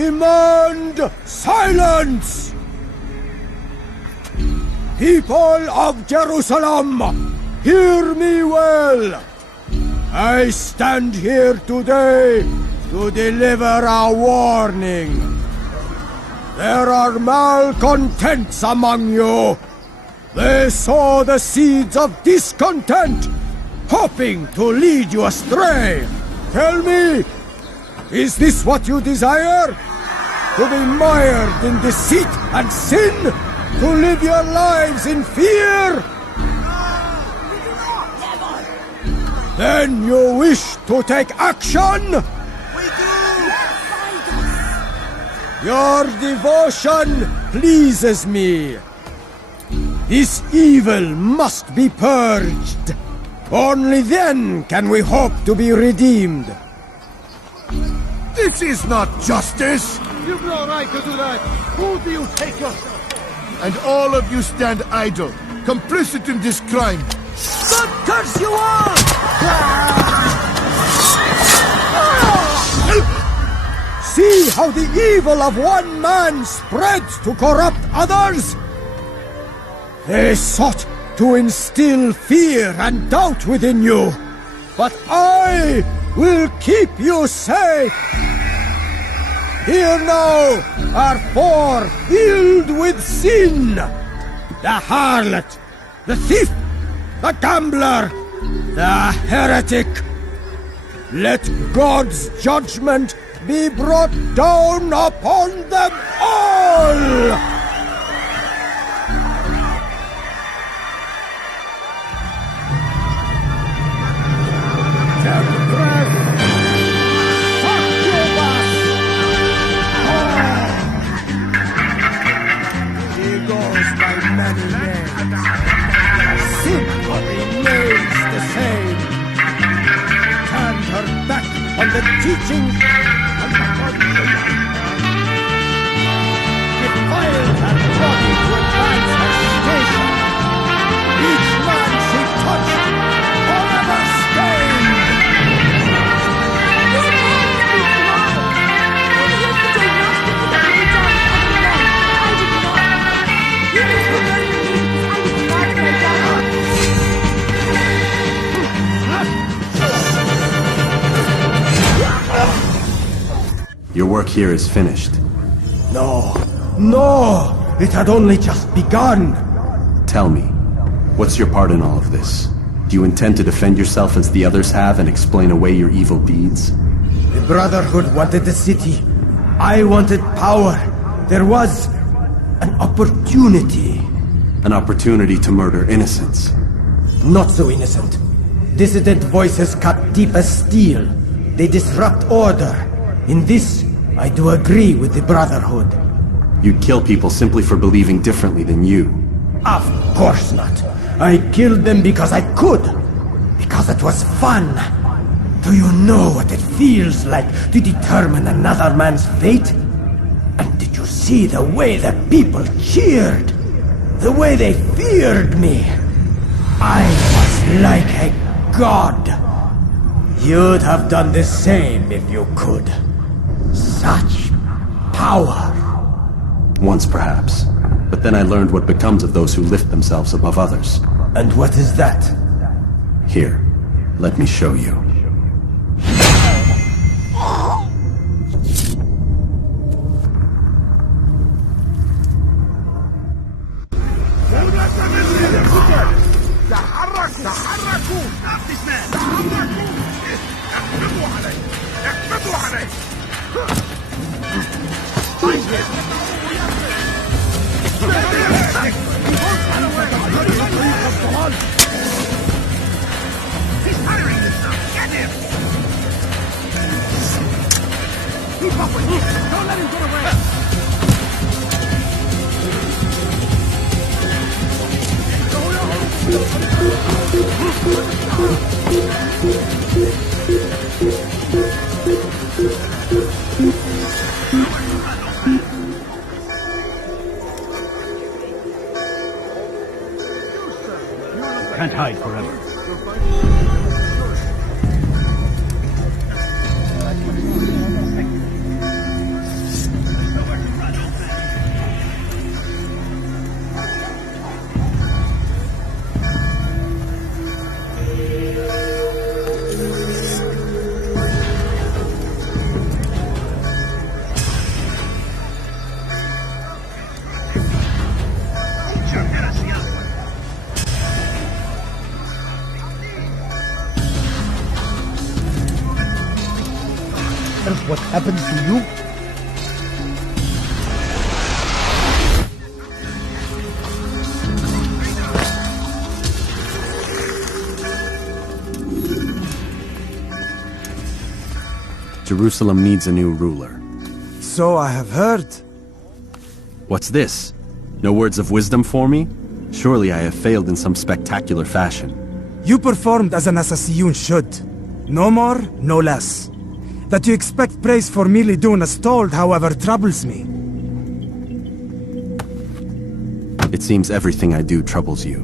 demand silence! People of Jerusalem, hear me well! I stand here today to deliver a warning. There are malcontents among you. They sow the seeds of discontent, hoping to lead you astray. Tell me, is this what you desire? To be mired in deceit and sin? To live your lives in fear? Then you wish to take action? We do! Your devotion pleases me. This evil must be purged. Only then can we hope to be redeemed. This is not justice! You've no right to do that! Who do you take yourself? And all of you stand idle, complicit in this crime. God curse you all! See how the evil of one man spreads to corrupt others? They sought to instill fear and doubt within you, but I will keep you safe. Here now are four filled with sin. The harlot, the thief, the gambler, the heretic. Let God's judgment be brought down upon them all! On the teachings of the Holy Spirit. Defiled her body to advance her station. Each man she touched, forever stained. Your work here is finished. No, it had only just begun. Tell me, what's your part in all of this? Do you intend to defend yourself as the others have and explain away your evil deeds? The Brotherhood wanted the city. I wanted power. There was an opportunity. An opportunity to murder innocents. Not so innocent. Dissident voices cut deep as steel. They disrupt order. In this, I do agree with the Brotherhood. You'd kill people simply for believing differently than you. Of course not. I killed them because I could. Because it was fun. Do you know what it feels like to determine another man's fate? And did you see the way the people cheered? The way they feared me? I was like a god. You'd have done the same if you could. Such power. Once perhaps. But then I learned what becomes of those who lift themselves above others. And what is that? Here, let me show you. Can't hide forever. what happened to you? Jerusalem needs a new ruler. So I have heard. What's this? No words of wisdom for me? Surely I have failed in some spectacular fashion. You performed as an assassin should. No more, no less. That you expect praise for merely doing as told, however, troubles me. It seems everything I do troubles you.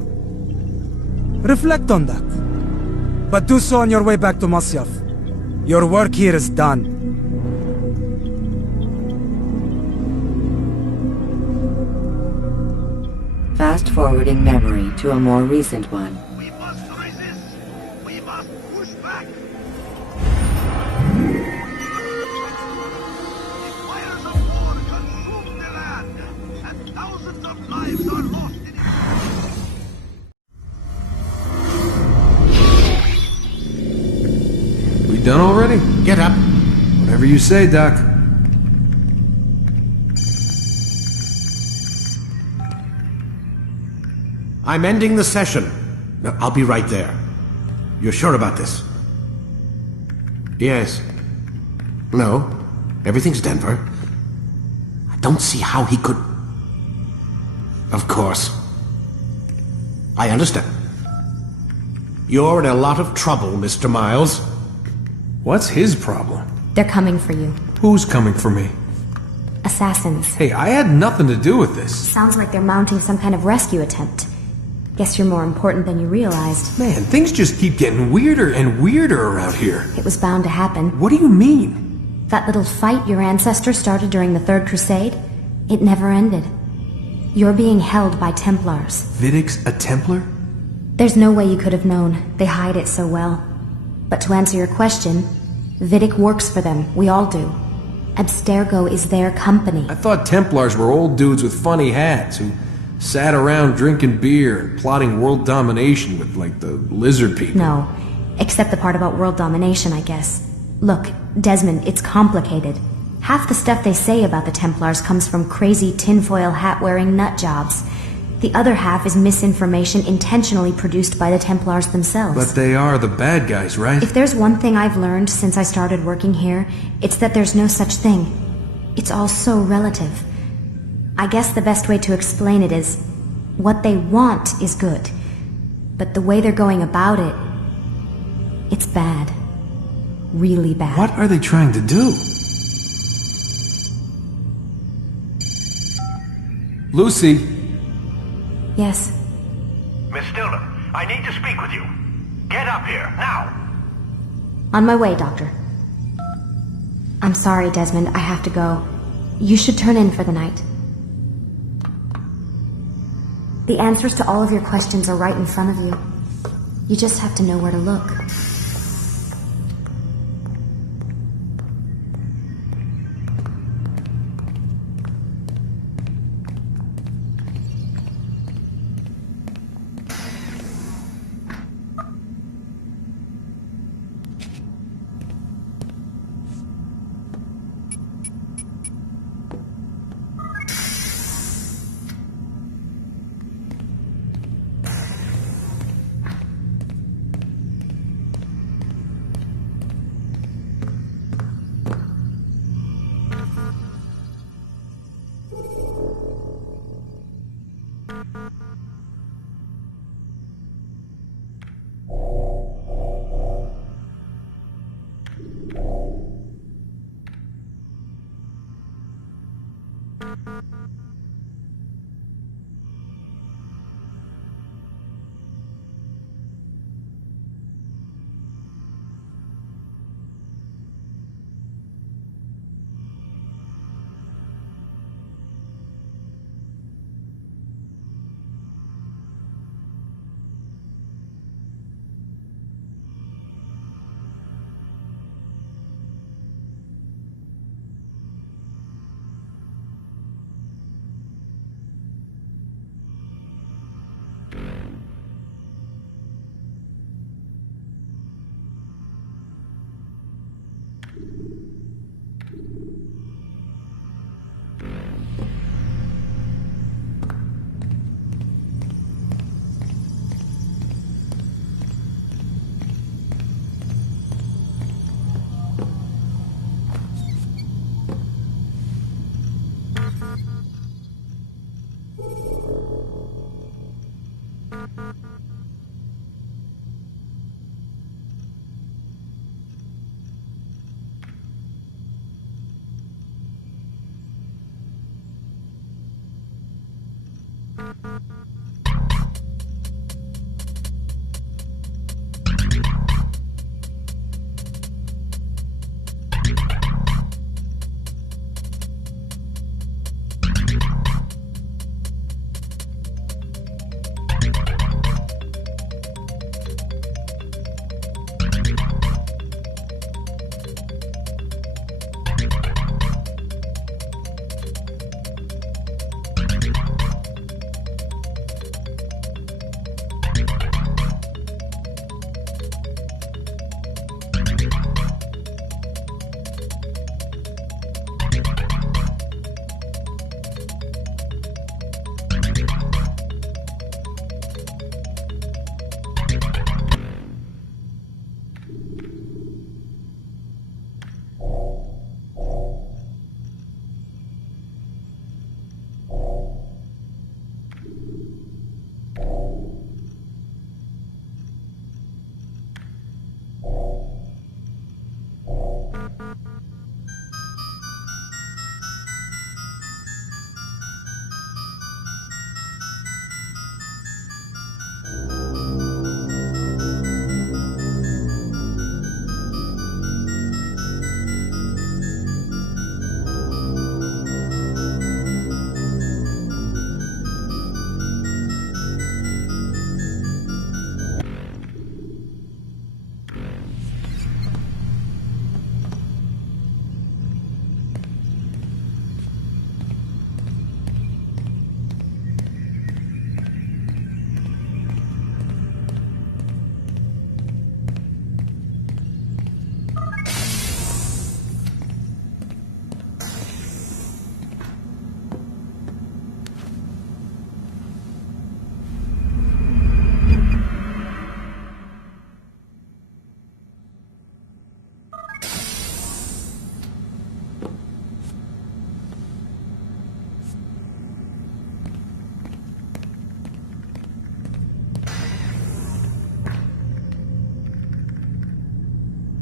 Reflect on that. But do so on your way back to Masyaf. Your work here is done. Fast-forwarding memory to a more recent one. We must resist! We must push back! The fires of war consume the land, and thousands of lives are lost in it. We done already? Get up. Whatever you say, Doc. I'm ending the session. No, I'll be right there. You're sure about this? Yes. No. Everything's Denver. I don't see how he could... Of course. I understand. You're in a lot of trouble, Mr. Miles. What's his problem? They're coming for you. Who's coming for me? Assassins. Hey, I had nothing to do with this. Sounds like they're mounting some kind of rescue attempt. Guess you're more important than you realized. Man, things just keep getting weirder and weirder around here. It was bound to happen. What do you mean? That little fight your ancestors started during the Third Crusade, it never ended. You're being held by Templars. Vidic's a Templar? There's no way you could have known. They hide it so well. But to answer your question, Vidic works for them. We all do. Abstergo is their company. I thought Templars were old dudes with funny hats who sat around drinking beer and plotting world domination with, like, the lizard people. No. Except the part about world domination, I guess. Look, Desmond, it's complicated. Half the stuff they say about the Templars comes from crazy tinfoil hat-wearing nut jobs. The other half is misinformation intentionally produced by the Templars themselves. But they are the bad guys, right? If there's one thing I've learned since I started working here, it's that there's no such thing. It's all so relative. I guess the best way to explain it is, what they want is good. But the way they're going about it, it's bad. Really bad. What are they trying to do? Lucy! Yes. Miss Stillman, I need to speak with you. Get up here, now! On my way, Doctor. I'm sorry, Desmond, I have to go. You should turn in for the night. The answers to all of your questions are right in front of you. You just have to know where to look.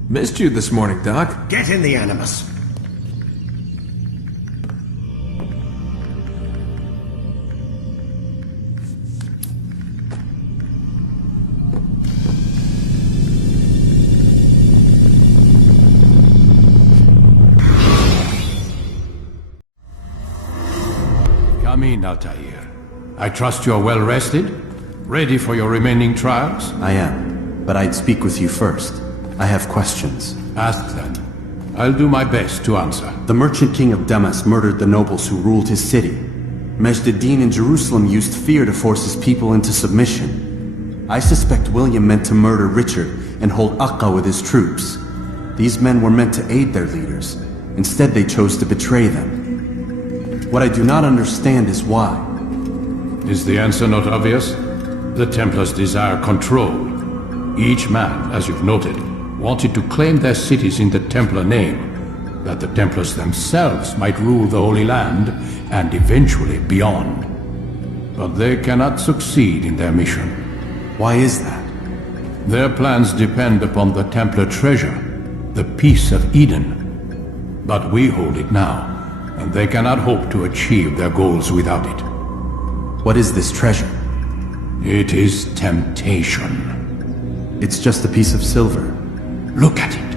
Missed you this morning, Doc. Get in the Animus. Come in, Altair. I trust you're well rested? Ready for your remaining trials? I am, but I'd speak with you first. I have questions. Ask them. I'll do my best to answer. The merchant king of Damas murdered the nobles who ruled his city. Majd-ad-Din in Jerusalem used fear to force his people into submission. I suspect William meant to murder Richard and hold Aqqa with his troops. These men were meant to aid their leaders. Instead, they chose to betray them. What I do not understand is why. Is the answer not obvious? The Templars desire control. Each man, as you've noted, wanted to claim their cities in the Templar name, that the Templars themselves might rule the Holy Land and eventually beyond. But they cannot succeed in their mission. Why is that? Their plans depend upon the Templar treasure, the Peace of Eden. But we hold it now, and they cannot hope to achieve their goals without it. What is this treasure? It is temptation. It's just a piece of silver. Look at it.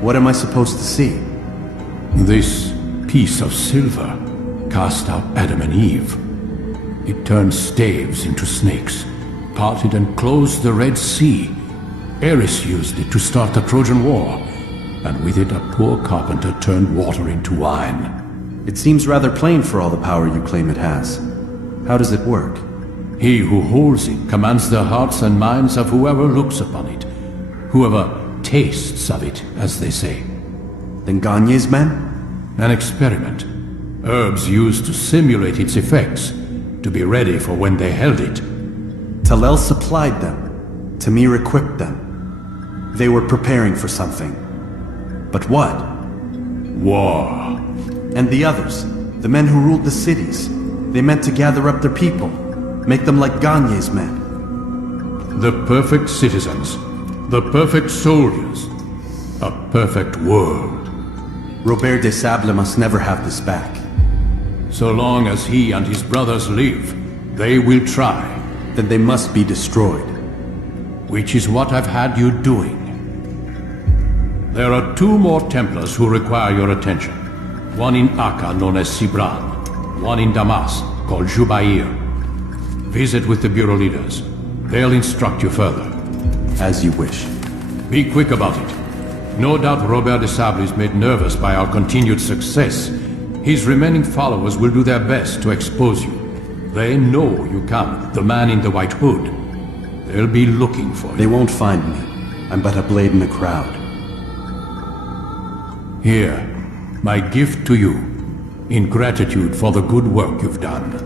What am I supposed to see? This piece of silver cast out Adam and Eve. It turned staves into snakes, parted and closed the Red Sea. Eris used it to start the Trojan War, and with it a poor carpenter turned water into wine. It seems rather plain for all the power you claim it has. How does it work? He who holds it commands the hearts and minds of whoever looks upon it, whoever tastes of it, as they say. Then Gagne's men? An experiment. Herbs used to simulate its effects, to be ready for when they held it. Talel supplied them. Tamir equipped them. They were preparing for something. But what? War. And the others, the men who ruled the cities, they meant to gather up their people, make them like Gagne's men. The perfect citizens, the perfect soldiers, a perfect world. Robert de Sable must never have this back. So long as he and his brothers live, they will try. Then they must be destroyed. Which is what I've had you doing. There are 2 more Templars who require your attention. One in Aqqa known as Sibran, one in Damas called Jubair. Visit with the Bureau leaders. They'll instruct you further. As you wish. Be quick about it. No doubt Robert de Sable is made nervous by our continued success. His remaining followers will do their best to expose you. They know you come, the man in the white hood. They'll be looking for you. They won't find me. I'm but a blade in the crowd. Here, my gift to you, in gratitude for the good work you've done.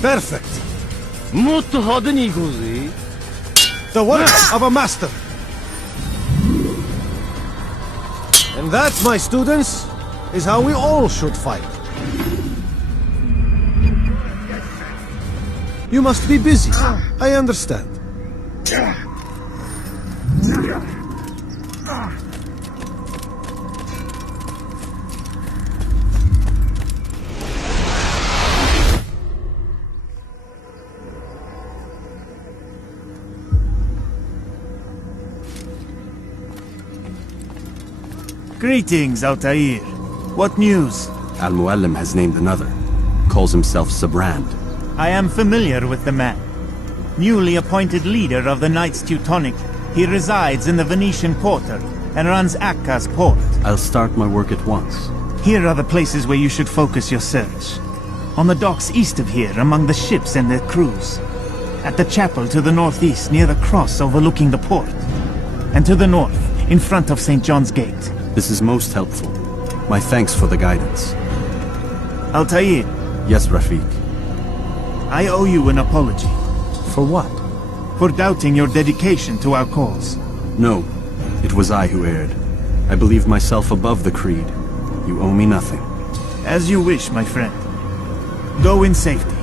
Perfect. The work of a master. And that, my students, is how we all should fight. You must be busy. I understand. Greetings, Altair. What news? Al-Muallim has named another. Calls himself Sabrand. I am familiar with the man. Newly appointed leader of the Knights Teutonic, he resides in the Venetian Quarter and runs Akka''s port. I'll start my work at once. Here are the places where you should focus your search. On the docks east of here, among the ships and their crews. At the chapel to the northeast, near the cross overlooking the port. And to the north, in front of St. John's Gate. This is most helpful. My thanks for the guidance. Altair. Yes, Rafiq. I owe you an apology. For what? For doubting your dedication to our cause. No, it was I who erred. I believe myself above the creed. You owe me nothing. As you wish, my friend. Go in safety.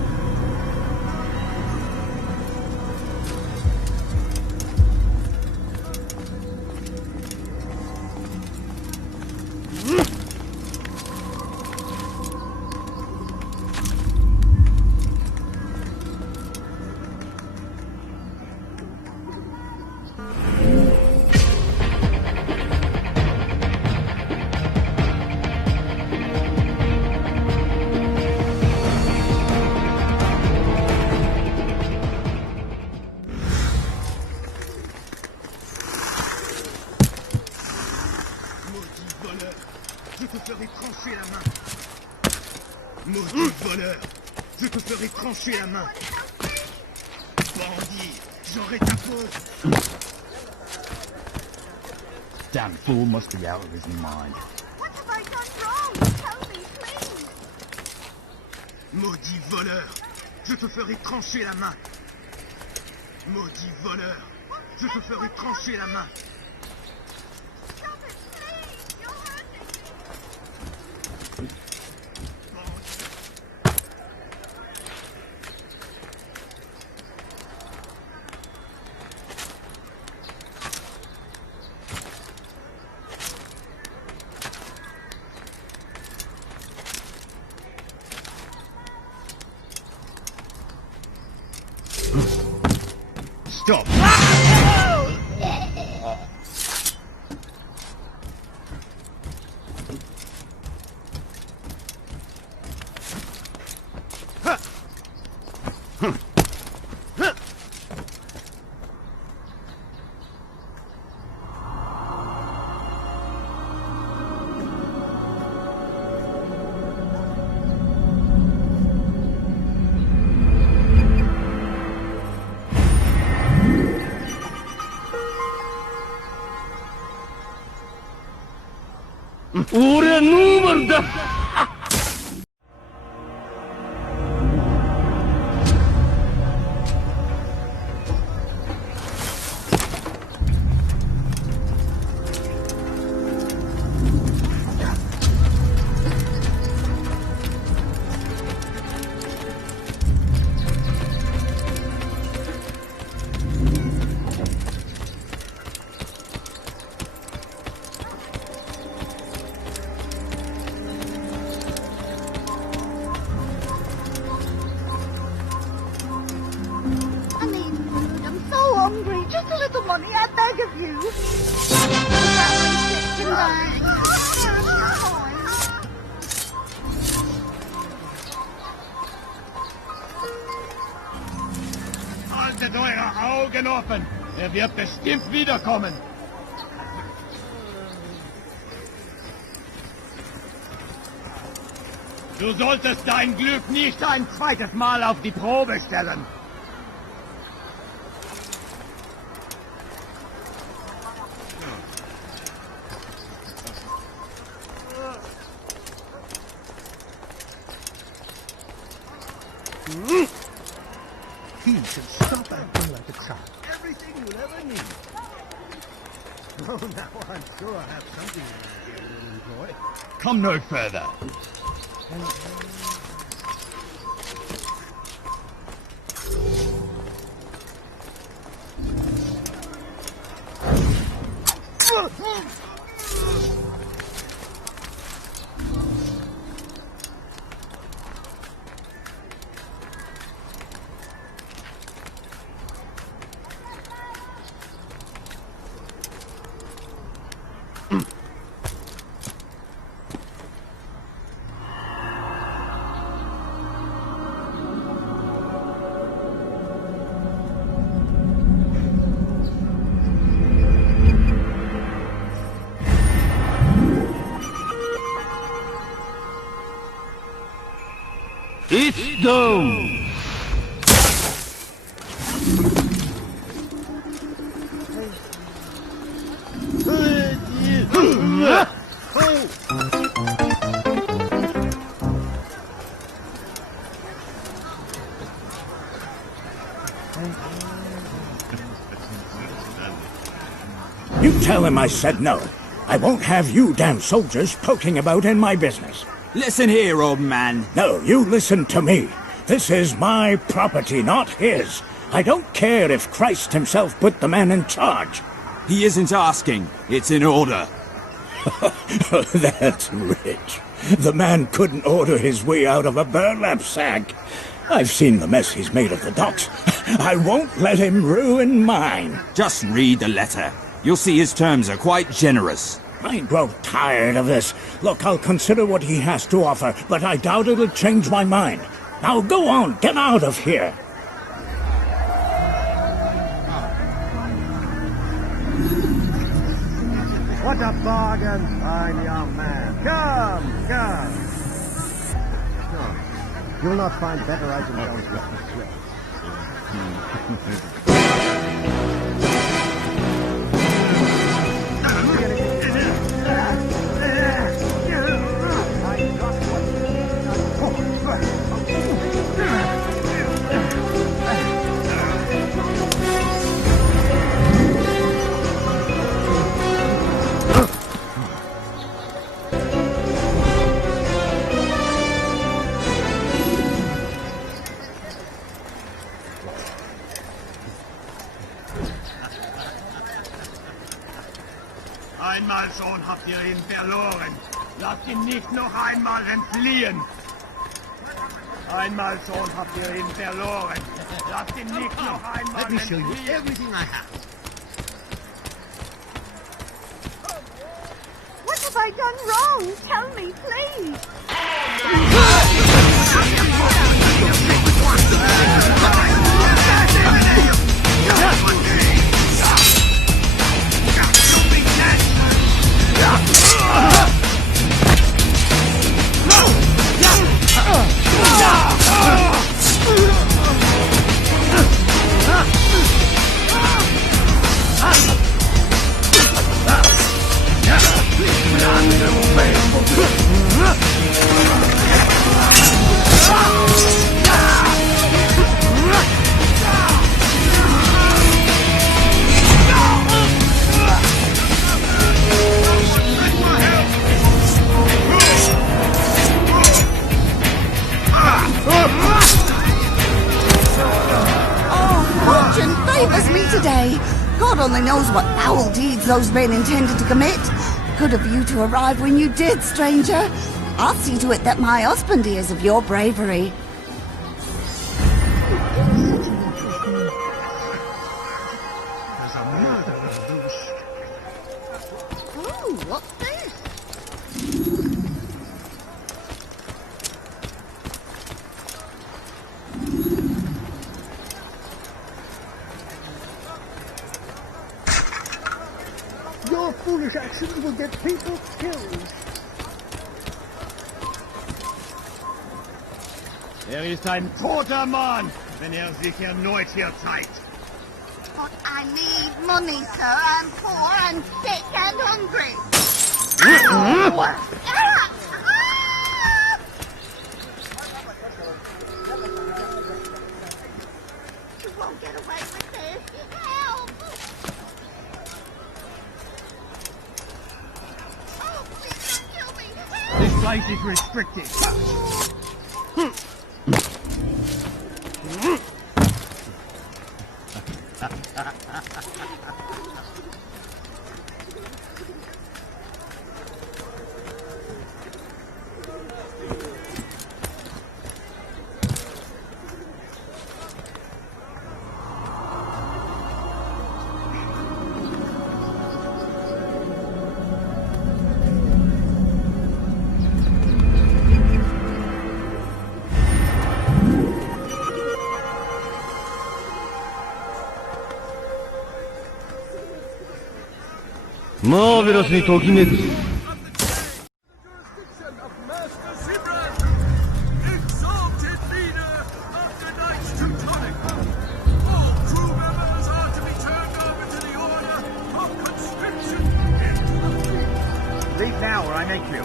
Je te ferai trancher la main. Maudit voleur, je te ferai trancher la main. Bandit, j'aurai ta peau. Damn fool must be out of his mind. What have I done wrong? Tell me, please. Maudit voleur, je te ferai trancher la main. Maudit voleur, je te ferai trancher la main. Stop!俺はノーマルだ。Just a little money, I beg of you. Haltet eure Augen offen. Er wird bestimmt wiederkommen. Du solltest dein Glück nicht ein zweites Mal auf die Probe stellen. He can stop acting like a child. Everything you'll ever need. Oh, now I'm sure I have something you'll enjoy. Come no further. It's done! You tell him I said no. I won't have you damn soldiers poking about in my business. Listen here, old man. No, you listen to me. This is my property, not his. I don't care if Christ himself put the man in charge. He isn't asking. It's in order. That's rich. The man couldn't order his way out of a burlap sack. I've seen the mess he's made of the docks. I won't let him ruin mine. Just read the letter. You'll see his terms are quite generous. I grow tired of this. Look, I'll consider what he has to offer, but I doubt it'll change my mind. Now go on, get out of here. What a bargain, fine young man. Come, come. No, you'll not find better items elsewhere. Einmal schon habt ihr ihn verloren. Lasst ihn nicht noch einmal entfliehen. Einmal schon habt ihr ihn verloren. Lasst ihn nicht noch einmal Let me show you entfliehen. everything I have. What have I done wrong? Tell me, please. God only knows what foul deeds those men intended to commit. Good of you to arrive when you did, stranger. I'll see to it that my husband hears of your bravery. There's a murderer loose. Ooh, what's this? Your foolish actions will get people killed. Ist ein toter Mann, wenn sich erneut hier zeigt. But I need money, sir. I'm poor and sick and hungry. You won't get away with this. Help! Oh, please don't kill me. Help! This place is restricted. Marvelous にときめく。Exalted Leave now or I make you.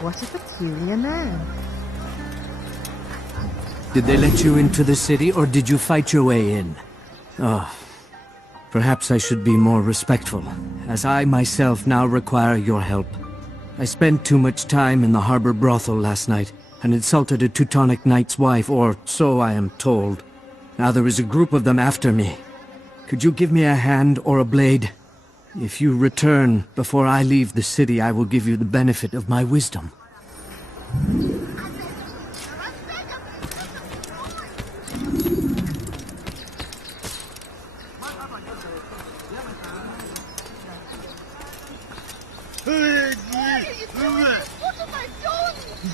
What a peculiar man. Did they let you into the city, or did you fight your way in? Oh, perhaps I should be more respectful, as I myself now require your help. I spent too much time in the harbor brothel last night, and insulted a Teutonic knight's wife, or so I am told. Now there is a group of them after me. Could you give me a hand or a blade? If you return before I leave the city, I will give you the benefit of my wisdom.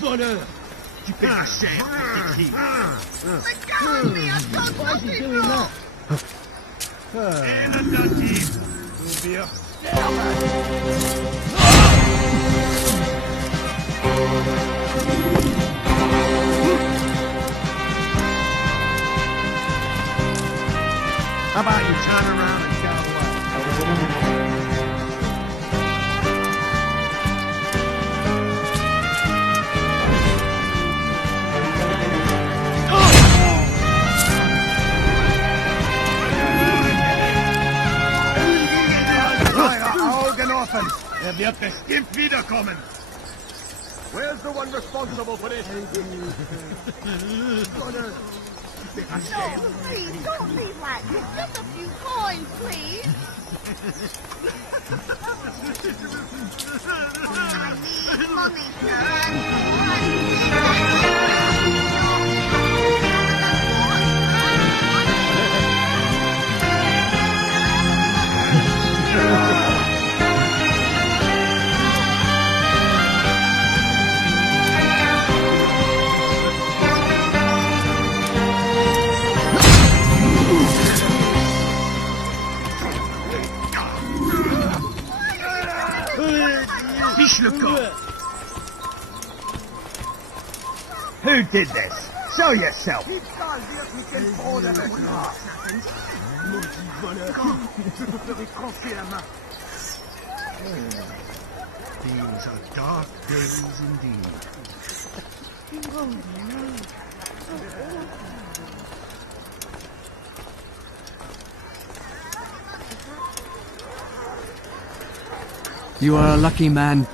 Voleur! Tu paies cher pour tes crimes! Why is he doing that? How about you turn around and go away? Er wird bestimmt wiederkommen. Where's the one responsible for this? No, please, don't leave like this. Just a few coins, please. I need money, Fiche le corps! Who did this? Show yourself! These are dark days indeed. You are a lucky man.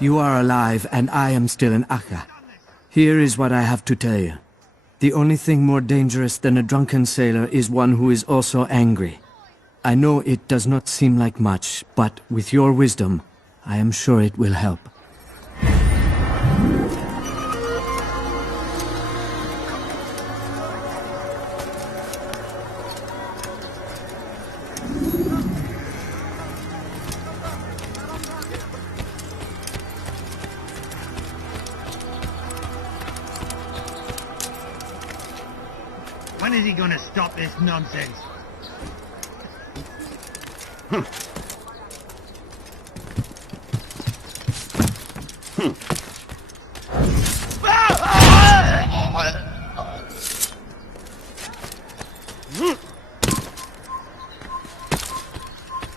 You are alive, and I am still in Akka. Here is what I have to tell you. The only thing more dangerous than a drunken sailor is one who is also angry. I know it does not seem like much, but with your wisdom, I am sure it will help. When is he gonna stop this nonsense?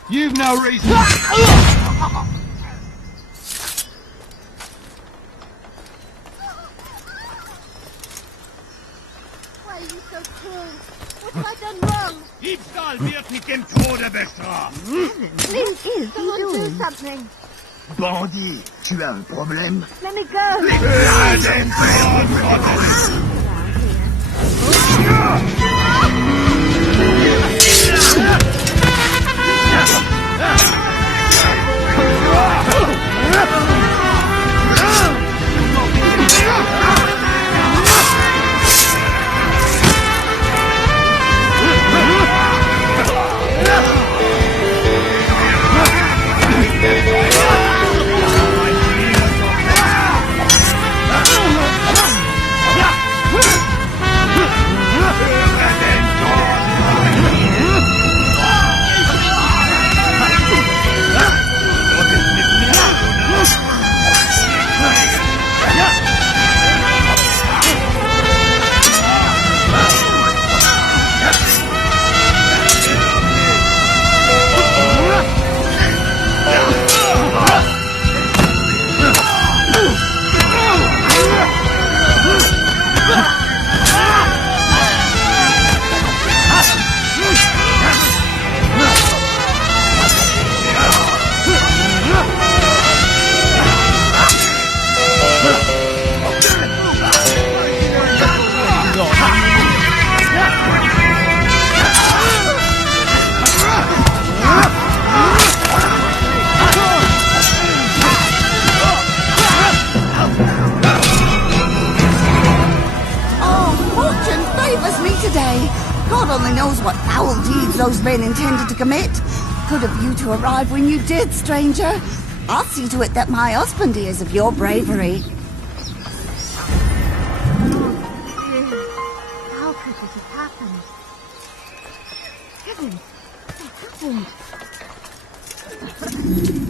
You've no reason. Why are you so cruel? What have I done wrong? Diebstahl wird mit dem Tode bestraft. Please, do something. Bandit, tu as un problème? Let me go. way. God only knows what foul deeds those men intended to commit. Good of you to arrive when you did, stranger. I'll see to it that my husband hears of your bravery. How could this have happened? Heavens, what happened?